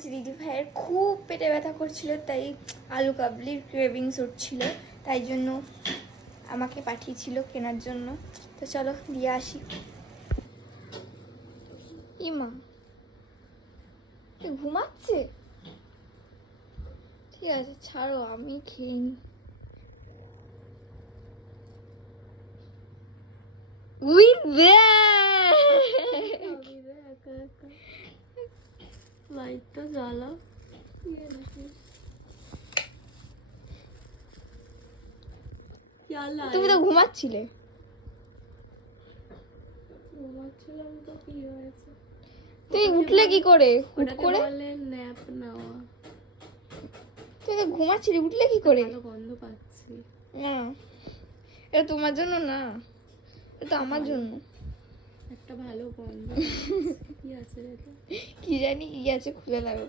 মাছ দিদি ভাইয়ের খুব পেটে ব্যথা করছিল, তাই আলু কাবলির ক্রেভিংস উঠছিল, তাই জন্য আমাকে পাঠিয়েছিল কেনার জন্য। তো চলো দিয়ে আসি। ইমা তুই ঘুমাচ্ছে? ঠিক আছে ছাড়ো, আমি খেয়ে নি। উইথ লাইটটা জ্বালা। তুমি তো ঘুমাচ্ছিলে। ঘুমাচ্ছিলাম তো কি হয়েছে? তুই উঠলে কি করে? হুট করে ন্যাপ নেওয়া। তুই তো ঘুমাচ্ছিলি, উঠলে কি করে? ভালো গন্ধ পাচ্ছি না এটা তোমার জন্য না, এটা আমার জন্য। একটা ভালো গন্ধ। কি আছে এটা? কি জানি কি আছে, খুলে লাগো।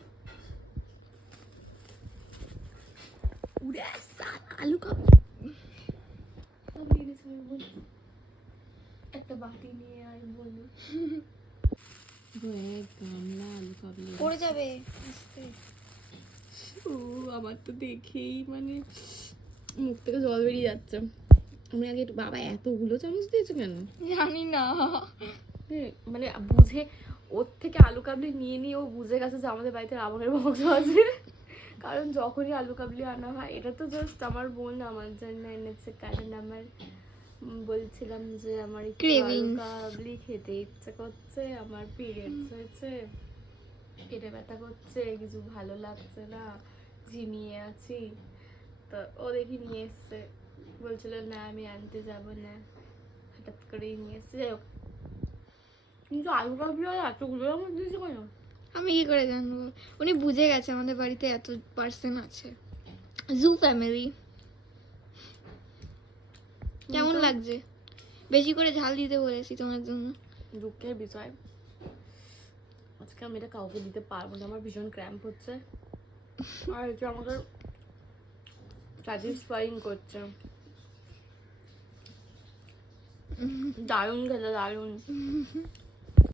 উড়ে আলু কাপ একটা বাটি নিয়ে আয় বলি। গামলা আলু কাবলি পড়ে যাবে আস্তে। ও আমার তো দেখেই মানে মুখ থেকে জল বেরিয়ে যাচ্ছে। আমি আগে বাবা এতগুলো চামচ দিয়েছে কেন জানি না, মানে বুঝে ওর থেকে আলু কাবলি নিয়ে নিয়ে ও বুঝে গেছে যে আমাদের বাড়িতে রাবণের বংশ আছে। কারণ যখনই আলু কাবলি আনা হয়, এটা তো জাস্ট আমার বোন আমার জন্য এনেছে, কারণ আমার বলছিলাম যে আমার একটু আলু কাবলি খেতে ইচ্ছে করছে, আমার পিরিয়ডস হয়েছে, পেটে ব্যথা করছে, কিছু ভালো লাগছে না, ঝিমিয়ে আছি। তো ও দেখি নিয়ে এসছে, বলছিল না আমি আনতে যাব না, হঠাৎ করেই নিয়ে এসছে। যাই হোক, কিন্তু আলু কাবলি আর এতগুলো আমার দিয়েছে কেন? আমি কি করে জানবো? উনি বুঝে গেছে আমাদের বাড়িতে এত পার্সন আছে, জু ফ্যামিলি। কেমন লাগছে? বেশি করে ঝাল দিতে বলেছি তোমার জন্য। দুঃখের বিষয় আজকে আমি এটা কাউকে দিতে পারবো না, আমার ভীষণ ক্র্যাম্প হচ্ছে আর এটা আমাকে স্যাটিসফাইং করছে। দারুণ খেতে, দারুণ।